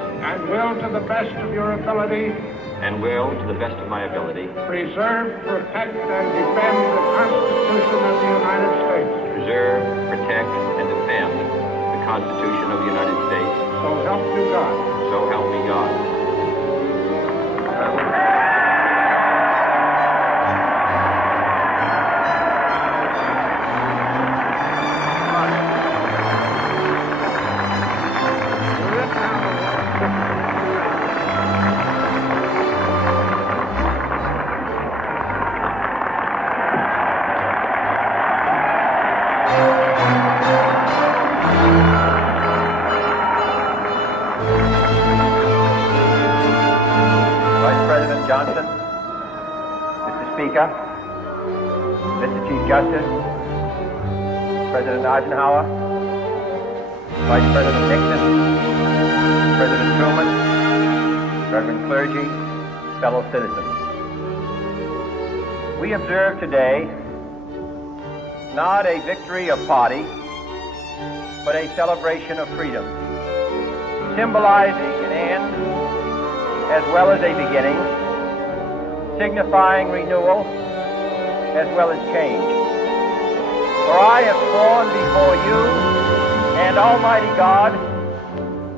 and will, to the best of your ability, and will, to the best of my ability, preserve, protect, and defend the Constitution of the United States. preserve, protect, and defend the Constitution of the United States. So help me God. So help me God. Johnson, Mr. Speaker, Mr. Chief Justice, President Eisenhower, Vice President Nixon, President Truman, Reverend clergy, fellow citizens. We observe today not a victory of party, but a celebration of freedom, symbolizing an end as well as a beginning, signifying renewal as well as change. For I have sworn before you and Almighty God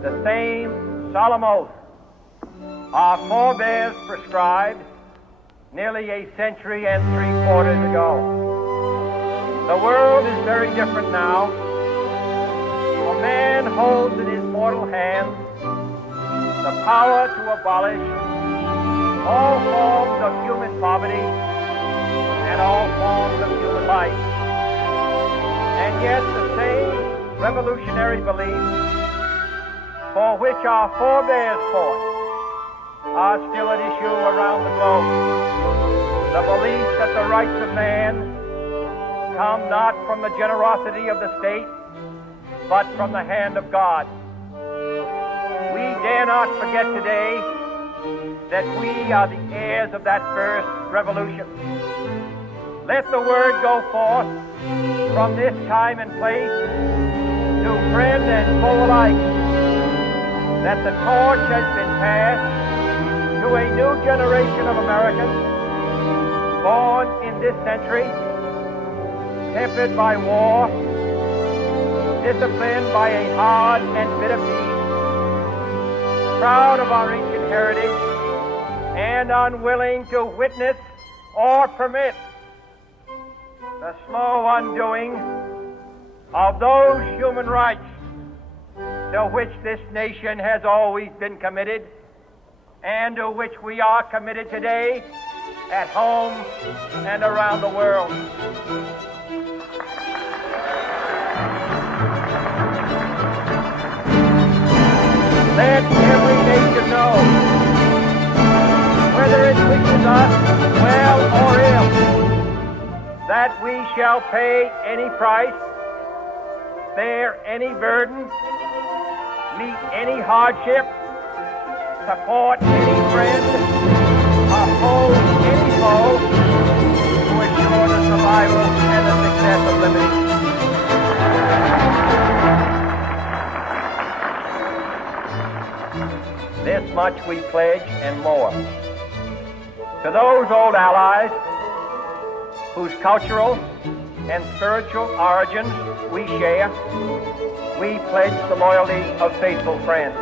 the same solemn oath our forebears prescribed nearly a century and 3/4 ago. The world is very different now. For man holds in his mortal hand the power to abolish all forms of human poverty and all forms of human life. And yet the same revolutionary beliefs for which our forebears fought are still at issue around the globe. The belief that the rights of man come not from the generosity of the state, but from the hand of God. We dare not forget today that we are the heirs of that first revolution. Let the word go forth from this time and place to friend and foe alike that the torch has been passed to a new generation of Americans born in this century, tempered by war, disciplined by a hard and bitter peace, proud of our ancient heritage, and unwilling to witness or permit the slow undoing of those human rights to which this nation has always been committed and to which we are committed today at home and around the world. Let every nation know, whether it wishes us well or ill, that we shall pay any price, bear any burden, meet any hardship, support any friend, oppose any foe to ensure the survival and the success of liberty. This much we pledge and more. To those old allies whose cultural and spiritual origins we share, we pledge the loyalty of faithful friends.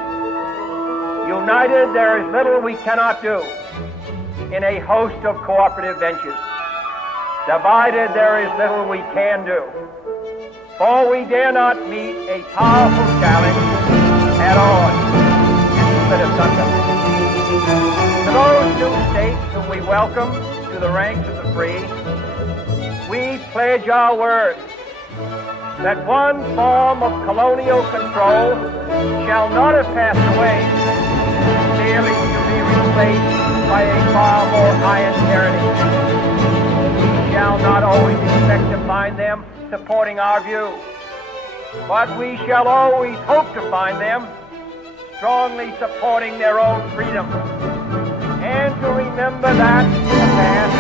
United, there is little we cannot do in a host of cooperative ventures. Divided, there is little we can do, for we dare not meet a powerful challenge at odds and split asunder. To those new states whom we welcome to the ranks of the free, we pledge our word that one form of colonial control shall not have passed away, merely to be replaced by a far more iron tyranny. We shall not always expect to find them supporting our view, but we shall always hope to find them strongly supporting their own freedom, and to remember that in the past,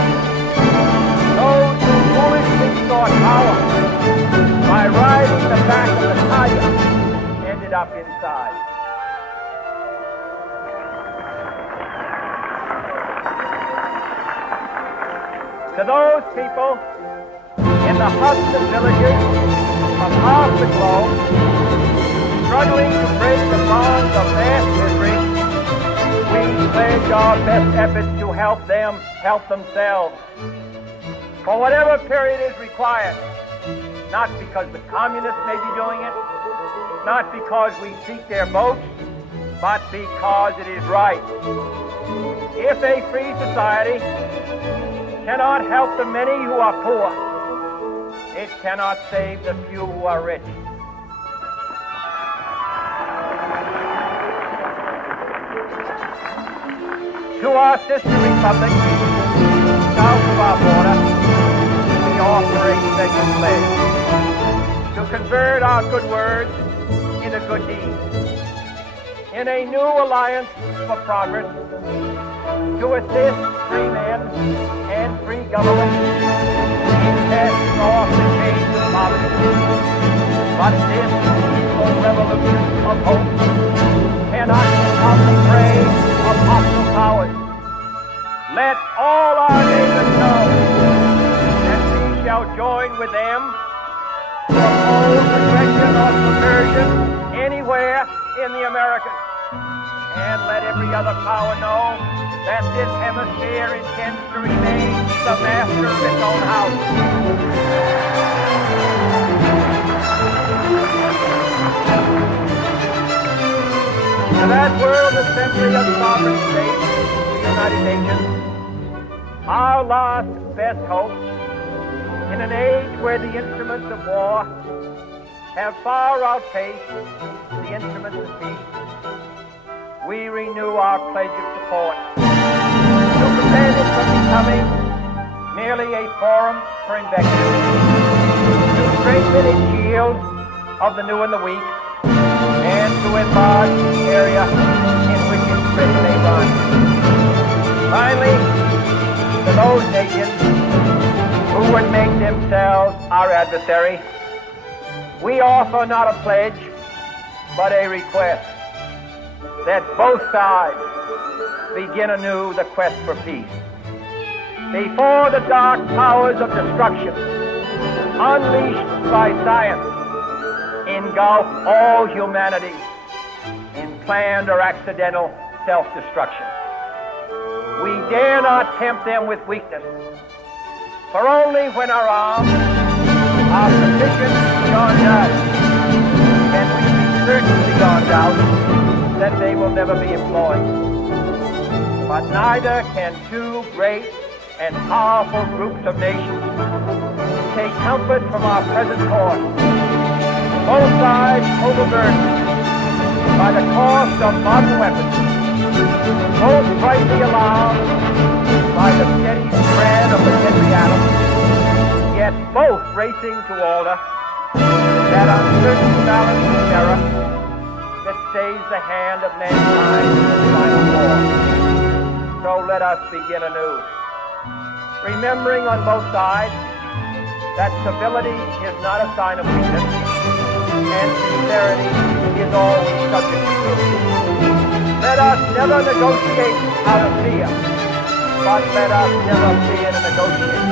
those who foolishly sought power by riding the back of the tiger ended up inside. To those people in the huts and villages of half the globe, struggling to break the bonds of mass misery, we pledge our best efforts to help them help themselves. For whatever period is required, not because the communists may be doing it, not because we seek their votes, but because it is right. If a free society cannot help the many who are poor, it cannot save the few who are rich. To our sister republic, south of our border, we offer a second pledge to convert our good words into good deeds. In a new alliance for progress, to assist free men and free government in casting off the chains of poverty. But this peaceful revolution of hope cannot become the prey of hostile powers. Let all our neighbors know that we shall join with them to oppose aggression or subversion anywhere in the Americas. And let every other power know that this hemisphere intends to remain the master of its own house. To that World Assembly of Sovereign States, the United Nations, our last best hope, in an age where the instruments of war have far outpaced the instruments of peace, we renew our pledge of support to prevent it from becoming merely a forum for invective, to strengthen its shield of the new and the weak, and to enlarge the area in which its spread may run. Finally, to those nations who would make themselves our adversary, we offer not a pledge, but a request that both sides begin anew the quest for peace. Before the dark powers of destruction, unleashed by science, engulf all humanity in planned or accidental self-destruction. We dare not tempt them with weakness, for only when our arms are sufficient beyond doubt can we be certain beyond doubt that they will never be employed. But neither can two great and powerful groups of nations take comfort from our present course. Both sides overburdened by the cost of modern weapons, both brightly alarmed by the steady spread of the deadly atom, yet both racing to alter that uncertain balance of terror that stays the hand of mankind in the final war. So let us begin anew, remembering on both sides that civility is not a sign of weakness, and sincerity is always subject to truth. Let us never negotiate out of fear, but let us never fear to negotiate.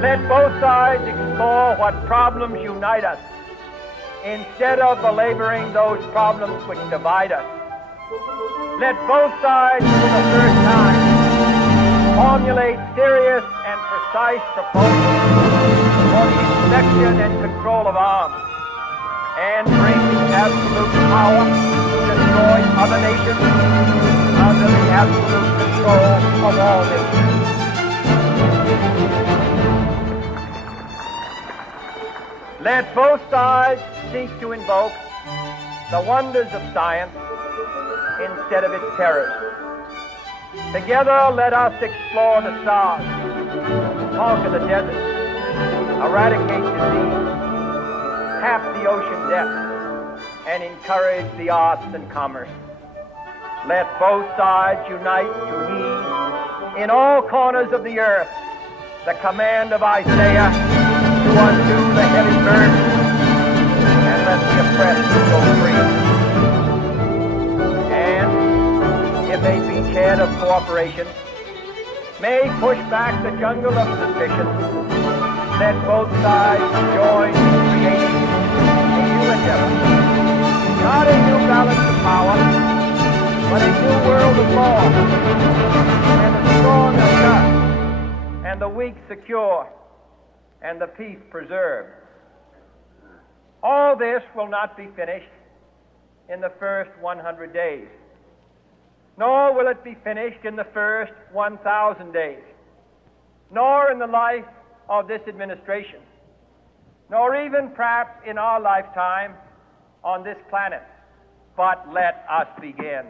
Let both sides explore what problems unite us, instead of belaboring those problems which divide us. Let both sides, for the third time, formulate serious and precise proposals for the inspection and control of arms, and bring absolute power to destroy other nations under the absolute control of all nations. Let both sides seek to invoke the wonders of science instead of its terrors. Together, let us explore the stars, conquer the deserts, eradicate disease, tap the ocean depths, and encourage the arts and commerce. Let both sides unite to heed in all corners of the earth the command of Isaiah to undo the heavy burden and let the oppressed go free. beachhead of cooperation may push back the jungle of suspicion that both sides join in creating a new endeavor. Not a new balance of power, but a new world of law, where the strong are just, and the weak secure, and the peace preserved. All this will not be finished in the first 100 days, nor will it be finished in the first 1,000 days, nor in the life of this administration, nor even perhaps in our lifetime on this planet. But let us begin.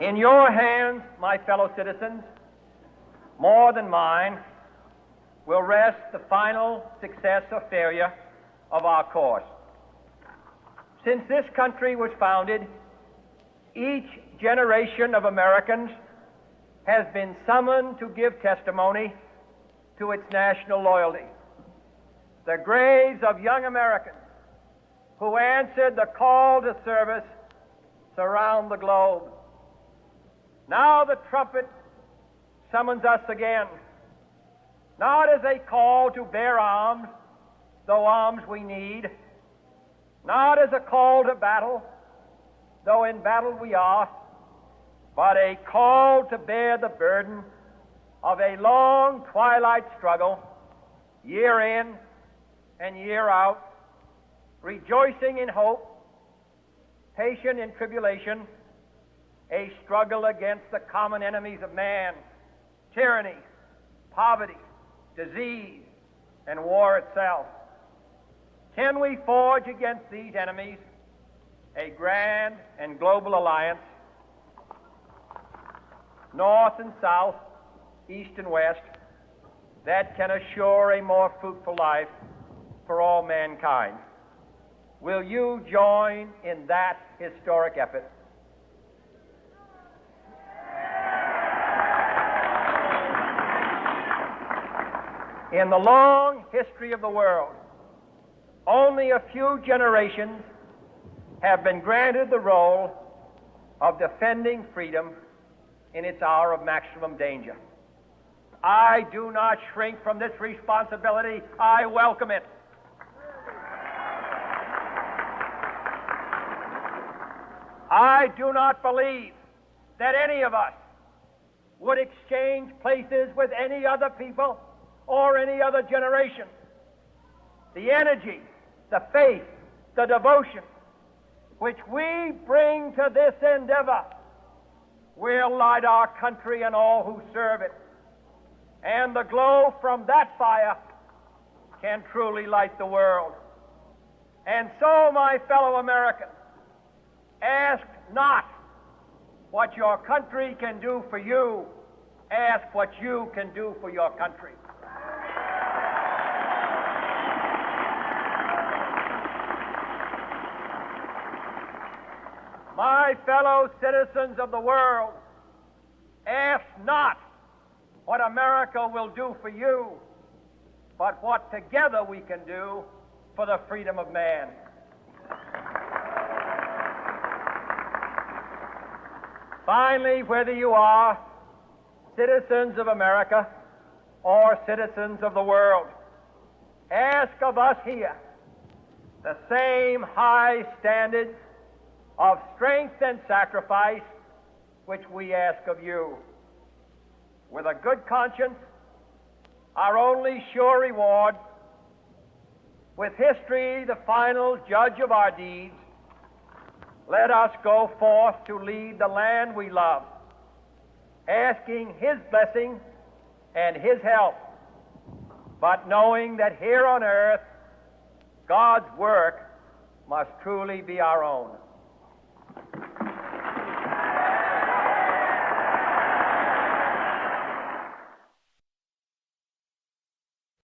In your hands, my fellow citizens, more than mine, will rest the final success or failure of our course. Since this country was founded, each generation of Americans has been summoned to give testimony to its national loyalty. The graves of young Americans who answered the call to service surround the globe. Now the trumpet summons us again, not as a call to bear arms, though arms we need, not as a call to battle, though in battle we are, but a call to bear the burden of a long twilight struggle, year in and year out, rejoicing in hope, patient in tribulation, a struggle against the common enemies of man, tyranny, poverty, disease, and war itself. Can we forge against these enemies a grand and global alliance, north and south, east and west, that can assure a more fruitful life for all mankind? Will you join in that historic effort? In the long history of the world, only a few generations have been granted the role of defending freedom in its hour of maximum danger. I do not shrink from this responsibility. I welcome it. I do not believe that any of us would exchange places with any other people or any other generation. The energy, the faith, the devotion which we bring to this endeavor will light our country and all who serve it. And the glow from that fire can truly light the world. And so, my fellow Americans, ask not what your country can do for you, ask what you can do for your country. My fellow citizens of the world, ask not what America will do for you, but what together we can do for the freedom of man. Finally, whether you are citizens of America or citizens of the world, ask of us here the same high standards of strength and sacrifice which we ask of you. With a good conscience, our only sure reward, with history the final judge of our deeds, let us go forth to lead the land we love, asking His blessing and His help, but knowing that here on earth, God's work must truly be our own.